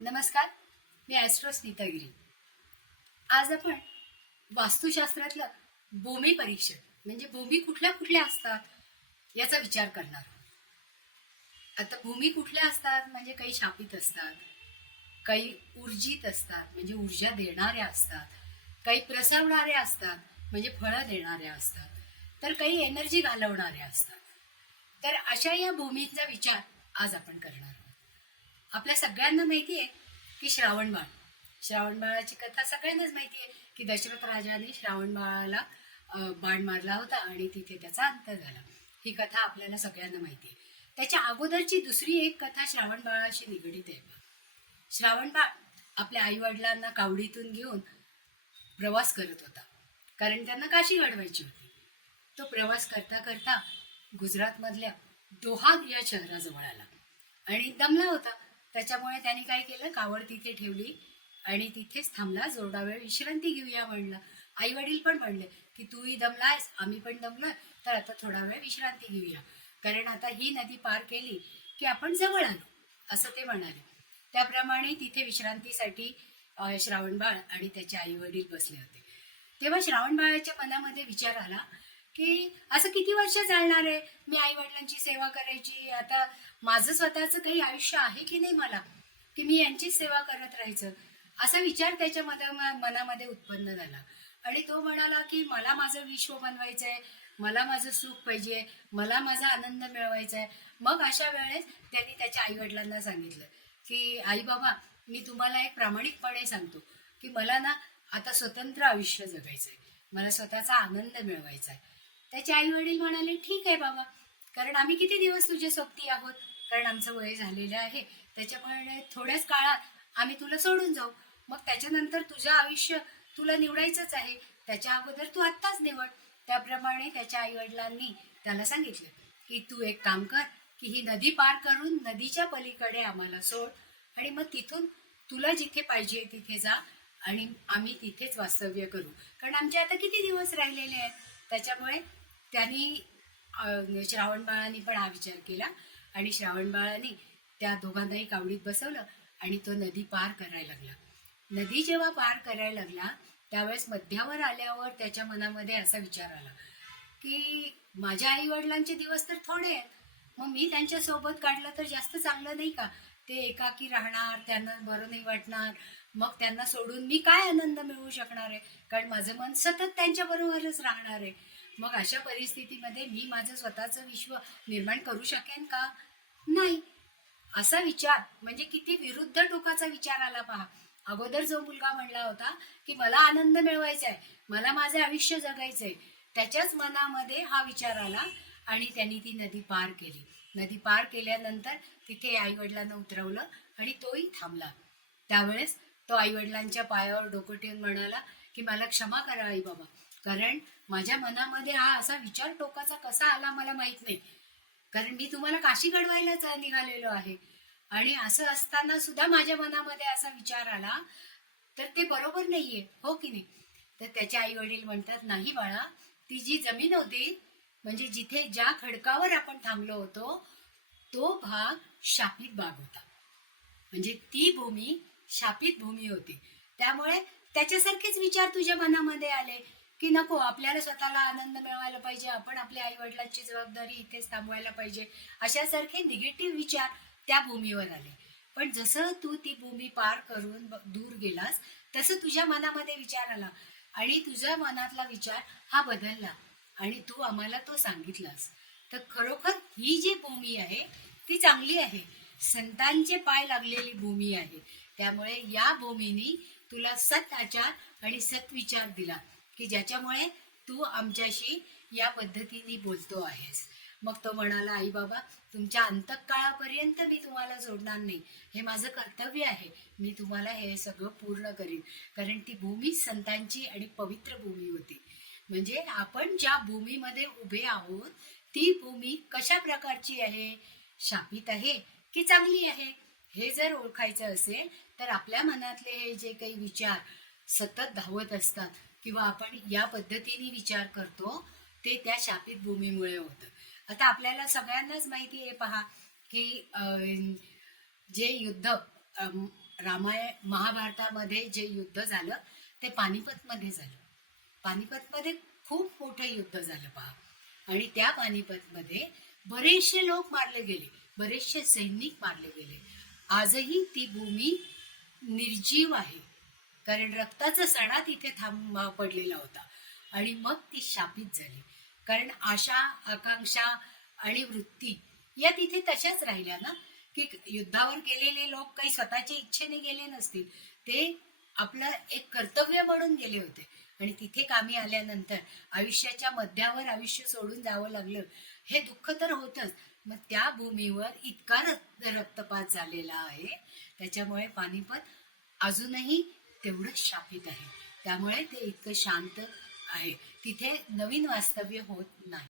नमस्कार मी ॲस्ट्रो स्मितागिरी आज आपण वास्तुशास्त्रातलं भूमी परीक्षण म्हणजे भूमी कुठल्या कुठल्या असतात याचा विचार करणार आहोत. आता भूमी कुठल्या असतात म्हणजे काही शापित असतात काही ऊर्जित असतात म्हणजे ऊर्जा देणाऱ्या असतात काही प्रसवणाऱ्या असतात म्हणजे फळं देणाऱ्या असतात तर काही एनर्जी घालवणाऱ्या असतात तर अशा या भूमीचा विचार आज आपण करणार आपल्या सगळ्यांना माहिती आहे की श्रावण बाळ. श्रावण बाळाची कथा सगळ्यांनाच माहिती आहे की दशरथ राजाने श्रावण बाळाला बाण मारला होता आणि तिथे त्याचा अंत झाला. ही कथा आपल्याला सगळ्यांना माहिती आहे त्याच्या अगोदरची दुसरी एक कथा श्रावण बाळाशी निगडीत आहे. श्रावण बाळ आपल्या आई वडिलांना कावडीतून घेऊन प्रवास करत होता. कारण त्यांना काशी घडवायची होती. तो प्रवास करता करता गुजरातमधल्या दोहाद या शहराजवळ आला. आणि दमला होता. त्याच्यामुळे त्याने काय केलं? कावड तिथे ठेवली आणि तिथेच थांबला. जोरडा वेळ विश्रांती घेऊया म्हणलं. आई वडील पण म्हणले की तूही दमलायस आम्ही पण दमलोय. तर आता थोडा वेळ विश्रांती घेऊया. कारण आता ही नदी पार केली की आपण जवळ आलो असं ते म्हणाले. त्याप्रमाणे तिथे विश्रांतीसाठी श्रावणबाळ आणि त्याचे आई वडील बसले होते. तेव्हा श्रावणबाळाच्या मनामध्ये विचार आला की असं किती वर्ष चालणार आहे? मी आई वडिलांची सेवा करायची आता माझं स्वतःचं काही आयुष्य आहे की नाही मला? की मी यांचीच सेवा करत राहायचं? असा विचार त्याच्या मनामध्ये उत्पन्न झाला. आणि तो म्हणाला की मला माझं विश्व बनवायचं आहे मला माझं सुख पाहिजे मला माझा आनंद मिळवायचा आहे मग अशा वेळेस त्यांनी त्याच्या आई वडिलांना सांगितलं की आई बाबा मी तुम्हाला एक प्रामाणिकपणे सांगतो की मला ना आता स्वतंत्र आयुष्य जगायचं आहे मला स्वतःचा आनंद मिळवायचा आहे त्याचे आई वडील म्हणाले ठीक आहे बाबा. कारण आम्ही किती दिवस तुझ्या सोबती आहोत? कारण आमचं वय झालेलं आहे. त्याच्यामुळे थोड्याच काळात आम्ही तुला सोडून जाऊ. मग त्याच्यानंतर तुझं आयुष्य तुला निवडायचंच आहे. त्याच्या अगोदर तू आत्ताच निवड. त्याप्रमाणे त्याच्या आई वडिलांनी त्याला सांगितलं की तू एक काम कर की ही नदी पार करून नदीच्या पलीकडे आम्हाला सोड आणि मग तिथून तुला जिथे पाहिजे तिथे जा आणि आम्ही तिथेच वास्तव्य करू. कारण आमचे आता किती दिवस राहिलेले आहेत? त्याच्यामुळे त्यांनी श्रावणबाळांनी पण हा विचार केला आणि श्रावणबाळाने त्या दोघांनाही कावडीत बसवलं आणि तो नदी पार करायला लागला. नदी जेव्हा पार करायला लागला त्यावेळेस मध्यावर आल्यावर त्याच्या मनामध्ये असा विचार आला की माझ्या आई वडिलांचे दिवस तर थोडे आहेत मग मी त्यांच्यासोबत काढलं तर जास्त चांगलं नाही का? ते एकाकी राहणार त्यांना बरं नाही वाटणार मग त्यांना सोडून मी काय आनंद मिळवू शकणार आहे? कारण माझं मन सतत त्यांच्याबरोबरच राहणार आहे. मग अशा परिस्थितीमध्ये मी माझं स्वतःचं विश्व निर्माण करू शकेन का? नाही. असा विचार म्हणजे किती विरुद्ध टोकाचा विचार आला पहा. अगोदर जो मुलगा म्हणला होता की मला आनंद मिळवायचा आहे मला माझे आयुष्य जगायचंय त्याच्याच मनामध्ये हा विचार आला आणि त्यांनी ती नदी पार केली. नदी पार केल्यानंतर तिथे आई वडिलांना उतरवलं आणि तोही थांबला. त्यावेळेस तो आई वडिलांच्या पायावर डोकं ठेवून म्हणाला की मला क्षमा करा आई बाबा. कारण माझ्या मनामध्ये हा असा विचार टोकाचा कसा आला मला माहीत नाही. कारण मी तुम्हाला काशी घडवायलाच निघालेलो आहे. आणि असं असताना सुद्धा माझ्या मनामध्ये असा विचार आला. तर ते बरोबर नाहीये हो की नाही? तर त्याचे आई वडील म्हणतात नाही बाळा ती जी जमीन होती म्हणजे जिथे ज्या खडकावर आपण थांबलो होतो तो भाग शापित भाग होता. म्हणजे ती भूमी शापित भूमी होती. त्यामुळे त्याच्यासारखेच विचार तुझ्या मनामध्ये आले. की नको आपल्याला स्वतःला आनंद मिळवायला पाहिजे आपण आपल्या आई वडिलांची जबाबदारी इथेच थांबवायला पाहिजे. अशासारखे निगेटिव्ह विचार त्या भूमीवर आले. पण जसं तू ती भूमी पार करून दूर गेलास तसं तुझ्या मनामध्ये विचार आला. आणि तुझ्या मनातला विचार हा बदलला. आणि तू आम्हाला तो सांगितलास. तर खरोखर ही जी भूमी आहे ती चांगली आहे. संतांचे पाय लागलेली भूमी आहे. त्यामुळे या भूमीनी तुला सत आचार आणि सत्विचार दिला. की ज्याच्यामुळे तू आमच्याशी या पद्धतीने बोलतो आहेस. मग तो म्हणाला आई बाबा तुमच्या अंतकाळापर्यंत मी तुम्हाला जोडणार नाही. हे माझं कर्तव्य आहे. मी तुम्हाला हे सगळं पूर्ण करीन. कारण ती भूमी संतांची आणि पवित्र भूमी होती. म्हणजे आपण ज्या भूमीमध्ये उभे आहोत ती भूमी कशा प्रकारची आहे? शापित आहे की चांगली आहे? हे जर ओळखायचं असेल तर आपल्या मनातले हे जे काही विचार सतत धावत असतात किंवा आपण या पद्धतीने विचार करतो ते त्या शापित भूमीमुळे होतं. आता आपल्याला सगळ्यांनाच माहिती आहे पहा की जे युद्ध रामाय रामायण महाभारतामध्ये जे युद्ध झालं ते पानिपतमध्ये झालं. पानिपतमध्ये खूप मोठं युद्ध झालं पहा. आणि त्या पानिपतमध्ये बरेचसे लोक मारले गेले बरेचसे सैनिक मारले गेले. आजही ती भूमी निर्जीव आहे. कारण रक्ताचा सणा तिथे थांब पडलेला होता. आणि मग ती शापित झाली. कारण आशा आकांक्षा आणि वृत्ती या तिथे तशाच राहिल्या ना? की युद्धावर गेलेले लोक काही स्वतःच्या इच्छेने गेले नसतील. ते आपलं एक कर्तव्य म्हणून गेले होते. आणि तिथे कामी आल्यानंतर आयुष्याच्या मध्यावर आयुष्य सोडून जावं लागलं. हे दुःख तर होतच. मग त्या भूमीवर इतका रक्त रक्तपात झालेला आहे. त्याच्यामुळे पानिपत अजूनही तेवढंच शापित आहे. त्यामुळे ते इतकं शांत आहे. तिथे नवीन वास्तव्य होत नाही.